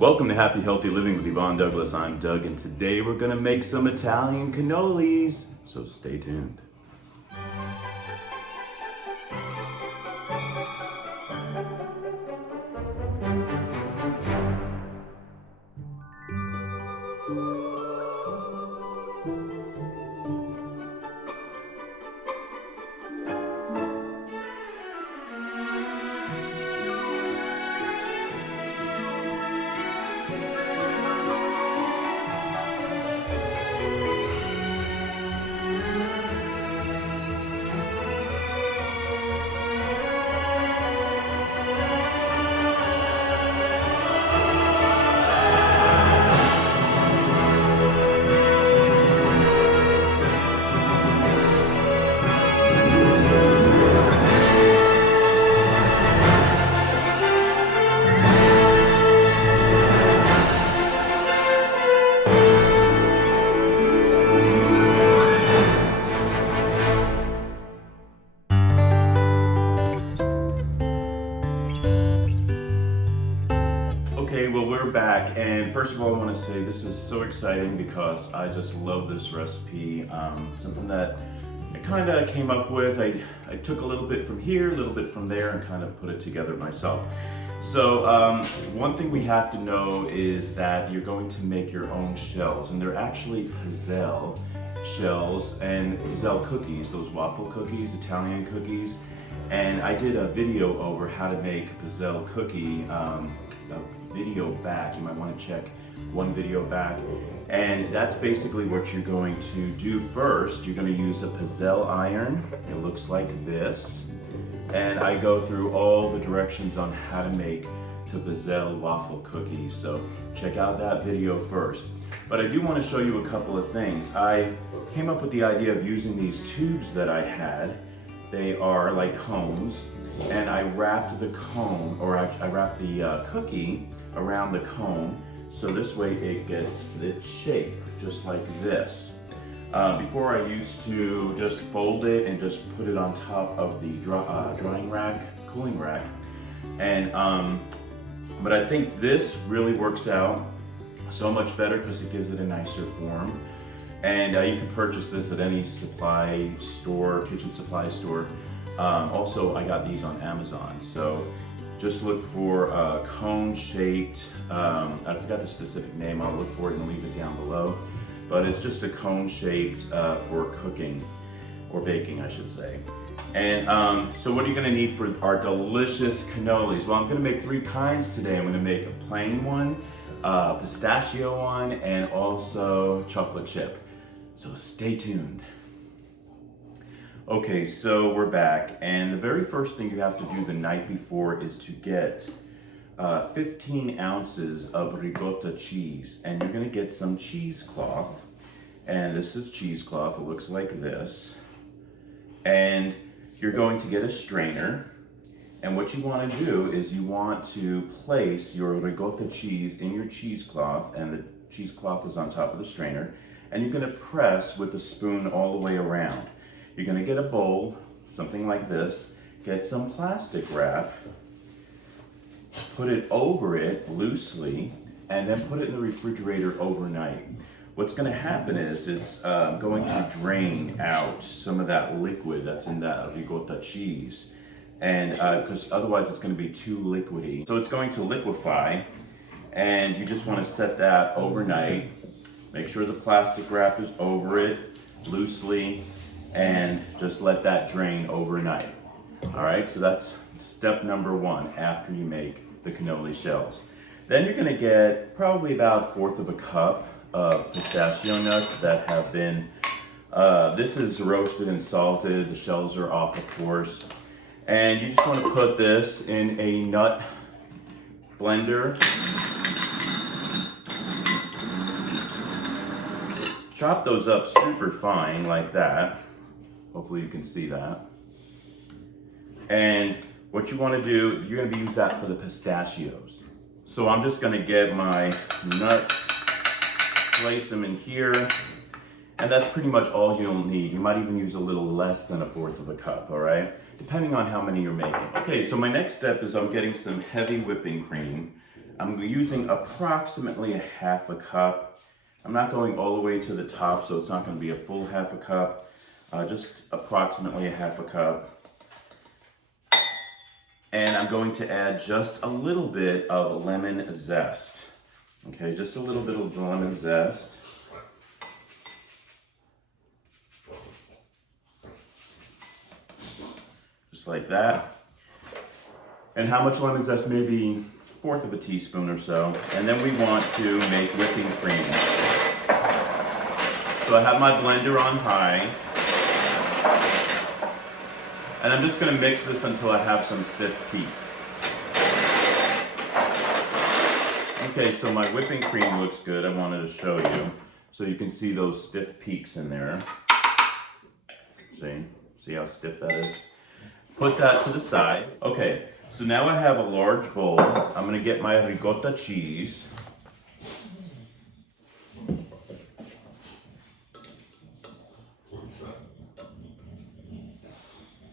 Welcome to Happy Healthy Living with Yvonne Douglas. I'm Doug, and today we're gonna make some Italian cannolis, so stay tuned. Okay, well, we're back, and first of all I want to say this is so exciting because I just love this recipe. Something that I kind of came up with. I took a little bit from here, a little bit from there, and kind of put it together myself. So one thing we have to know is that you're going to make your own shells, and they're actually pizzelle shells and pizzelle cookies, those waffle cookies, Italian cookies. And I did a video over how to make a pizzelle cookie, a video back. You might want to check one video back. And that's basically what you're going to do first. You're going to use a pizzelle iron. It looks like this. And I go through all the directions on how to make the pizzelle waffle cookies. So check out that video first. But I do want to show you a couple of things. I came up with the idea of using these tubes that I had. They are like cones, and I wrapped the cone, or I wrapped the cookie around the cone, so this way it gets its shape, just like this. Before I used to just fold it and just put it on top of the drying rack, cooling rack, and but I think this really works out so much better because it gives it a nicer form. And you can purchase this at any supply store, kitchen supply store. Also, I got these on Amazon. So just look for a cone-shaped, I forgot the specific name, I'll look for it and leave it down below. But it's just a cone-shaped for cooking, or baking, I should say. And so what are you gonna need for our delicious cannolis? Well, I'm gonna make three kinds today. I'm gonna make a plain one, pistachio one, and also chocolate chip. So stay tuned. Okay, so we're back, and the very first thing you have to do the night before is to get 15 ounces of ricotta cheese, and you're gonna get some cheesecloth, and this is cheesecloth. It looks like this, and you're going to get a strainer, and what you want to do is you want to place your ricotta cheese in your cheesecloth, and the cheesecloth is on top of the strainer, and you're going to press with a spoon all the way around. You're going to get a bowl, something like this, get some plastic wrap, put it over it loosely, and then put it in the refrigerator overnight. What's going to happen is it's going to drain out some of that liquid that's in that ricotta cheese, and because otherwise it's going to be too liquidy. So it's going to liquefy, and you just want to set that overnight. Make sure the plastic wrap is over it loosely, and just let that drain overnight. All right, so that's step number one after you make the cannoli shells. Then you're gonna get probably about 1/4 of a cup of pistachio nuts that have been, this is roasted and salted. The shells are off, of course. And you just wanna put this in a nut blender. Chop those up super fine like that. Hopefully you can see that. And what you want to do, you're going to use that for the pistachios. So I'm just going to get my nuts, place them in here, and that's pretty much all you'll need. You might even use a little less than 1/4 of a cup, all right? Depending on how many you're making. Okay, so my next step is I'm getting some heavy whipping cream. I'm using approximately a half a cup. I'm not going all the way to the top, so it's not going to be a full half a cup. Just approximately a half a cup. And I'm going to add just a little bit of lemon zest. Okay, just a little bit of lemon zest. Just like that. And how much lemon zest? Maybe 1/4 of a teaspoon or so. And then we want to make whipping cream. So I have my blender on high. And I'm just going to mix this until I have some stiff peaks. Okay, so my whipping cream looks good. I wanted to show you. So you can see those stiff peaks in there. See how stiff that is? Put that to the side. Okay, so now I have a large bowl. I'm going to get my ricotta cheese.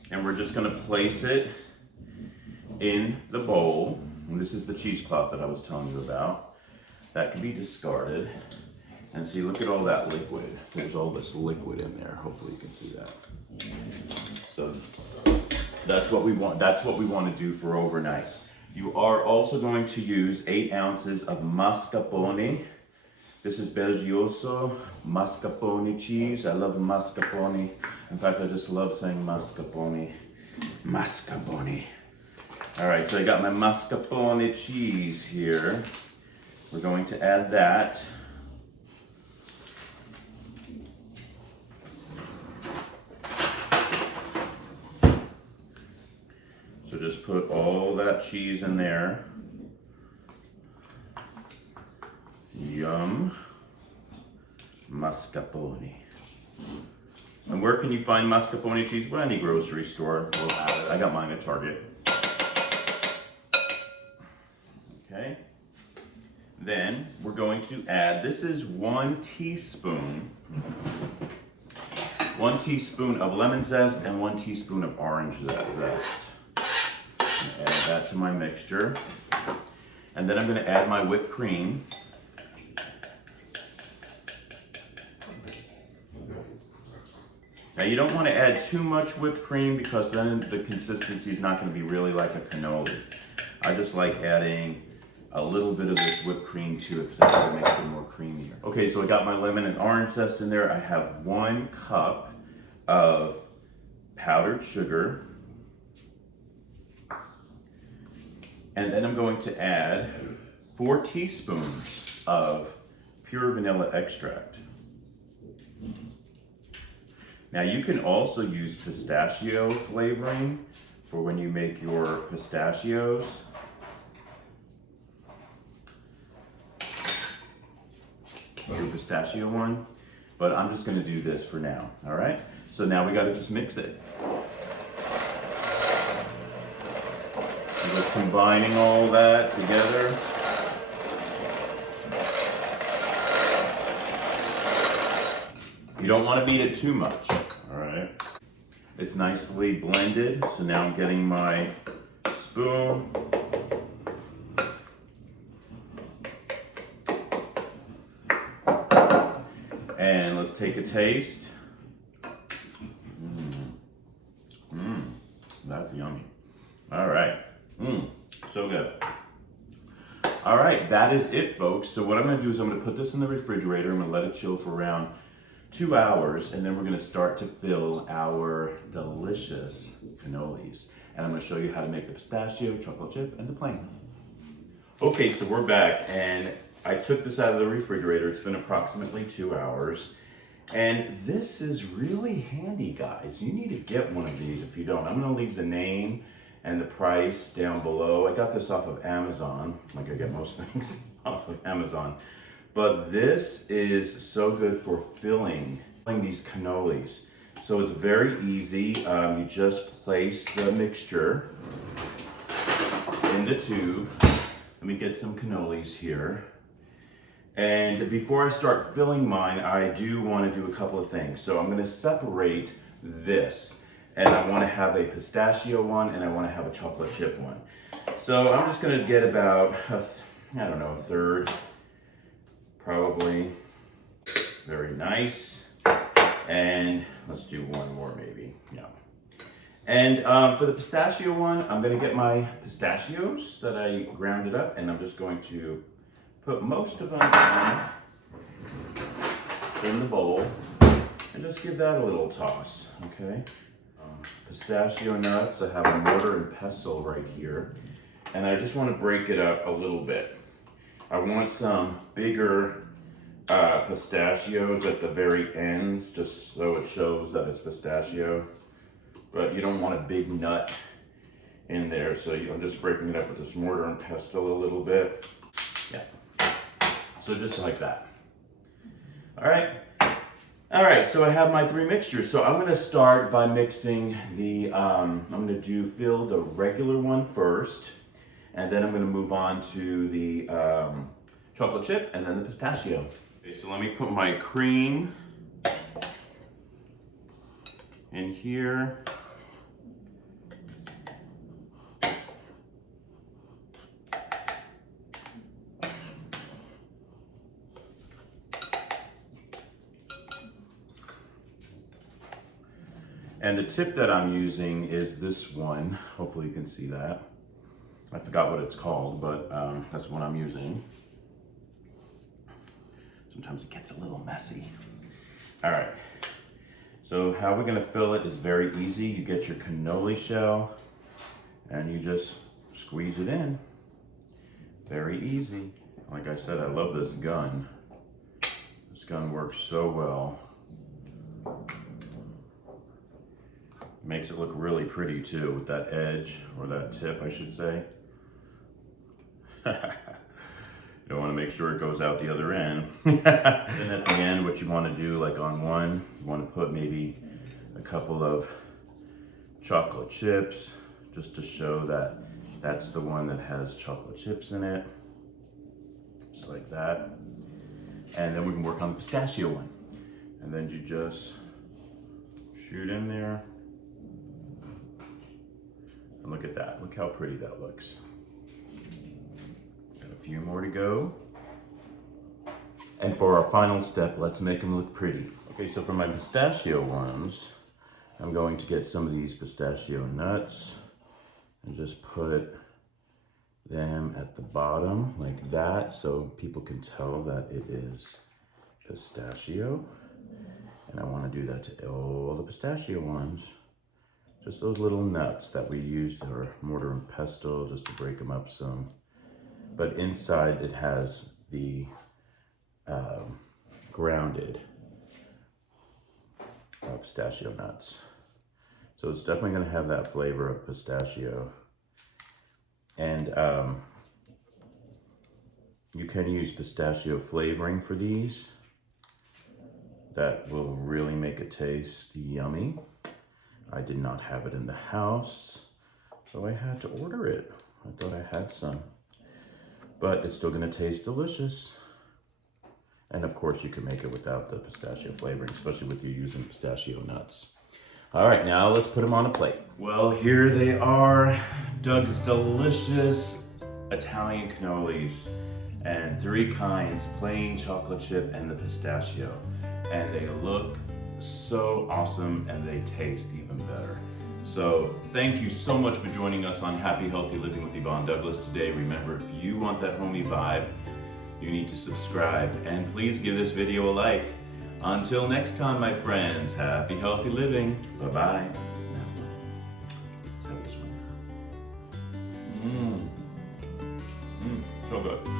And we're just going to place it in the bowl. And this is the cheesecloth that I was telling you about. That can be discarded. And see, look at all that liquid. There's all this liquid in there. Hopefully you can see that. So that's what we want. That's what we want to do for overnight. You are also going to use 8 ounces of mascarpone. This is Belgioso mascarpone cheese. I love mascarpone. In fact, I just love saying mascarpone. Mascarpone. All right, so I got my mascarpone cheese here. We're going to add that. So just put all that cheese in there. Yum. Mascarpone. And where can you find mascarpone cheese? Well, any grocery store will have it. I got mine at Target. Okay. Then we're going to add, this is 1 teaspoon. 1 teaspoon of lemon zest and 1 teaspoon of orange zest. Add that to my mixture. And then I'm going to add my whipped cream. Now you don't want to add too much whipped cream because then the consistency is not going to be really like a cannoli. I just like adding a little bit of this whipped cream to it because I think it makes it more creamier. Okay, so I got my lemon and orange zest in there. I have 1 cup of powdered sugar. And then I'm going to add 4 teaspoons of pure vanilla extract. Now you can also use pistachio flavoring for when you make your pistachios. Your pistachio one, but I'm just going to do this for now. All right, so now we got to just mix it. I'm just combining all that together. You don't want to beat it too much. All right, it's nicely blended, so now I'm getting my spoon. And let's take a taste. That's yummy. All right, so good. All right, that is it, folks. So what I'm gonna do is I'm gonna put this in the refrigerator. I'm gonna let it chill for around 2 hours, and then we're gonna start to fill our delicious cannolis. And I'm gonna show you how to make the pistachio, chocolate chip, and the plain. Okay, so we're back, and I took this out of the refrigerator. It's been approximately 2 hours. And this is really handy, guys. You need to get one of these if you don't. I'm gonna leave the name and the price down below. I got this off of Amazon, like I get most things off of Amazon. But this is so good for filling these cannolis. So it's very easy. You just place the mixture in the tube. Let me get some cannolis here. And before I start filling mine, I do want to do a couple of things. So I'm going to separate this, and I want to have a pistachio one, and I want to have a chocolate chip one. So I'm just going to get about I don't know, a third, probably. Very nice. And let's do one more maybe, yeah. And for the pistachio one, I'm gonna get my pistachios that I grounded up, and I'm just going to put most of them in the bowl and just give that a little toss, okay? Pistachio nuts, I have a mortar and pestle right here, and I just want to break it up a little bit. I want some bigger pistachios at the very ends, just so it shows that it's pistachio. But you don't want a big nut in there, so I'm just breaking it up with this mortar and pestle a little bit. Yeah, so just like that. All right, so I have my three mixtures. So I'm gonna start by mixing the, I'm gonna fill the regular one first, and then I'm gonna move on to the chocolate chip and then the pistachio. Okay, so let me put my cream in here. And the tip that I'm using is this one. Hopefully you can see that. I forgot what it's called, but that's what I'm using. Sometimes it gets a little messy. All right, so how we're gonna fill it is very easy. You get your cannoli shell and you just squeeze it in. Very easy. Like I said, I love this gun. This gun works so well. Makes it look really pretty too, with that edge, or that tip, I should say. You don't want to make sure it goes out the other end. And at the end, what you want to do, like on one, you want to put maybe a couple of chocolate chips, just to show that that's the one that has chocolate chips in it. Just like that. And then we can work on the pistachio one. And then you just shoot in there. And look at that, look how pretty that looks. Got a few more to go. And for our final step, let's make them look pretty. Okay, so for my pistachio ones, I'm going to get some of these pistachio nuts and just put them at the bottom like that, so people can tell that it is pistachio. And I want to do that to all the pistachio ones. Just those little nuts that we used, our mortar and pestle, just to break them up some. But inside it has the grounded pistachio nuts. So it's definitely going to have that flavor of pistachio. And you can use pistachio flavoring for these. That will really make it taste yummy. I did not have it in the house, so I had to order it. I thought I had some, but it's still gonna taste delicious. And of course you can make it without the pistachio flavoring, especially with you using pistachio nuts. All right, now let's put them on a plate. Well, here they are, Doug's delicious Italian cannolis, and three kinds, plain, chocolate chip, and the pistachio. And they look so awesome, and they taste even better. So thank you so much for joining us on Happy Healthy Living with Yvonne Douglas today. Remember, if you want that homey vibe, you need to subscribe, and please give this video a like. Until next time, my friends, happy healthy living. Bye-bye. Let's have this one. So good.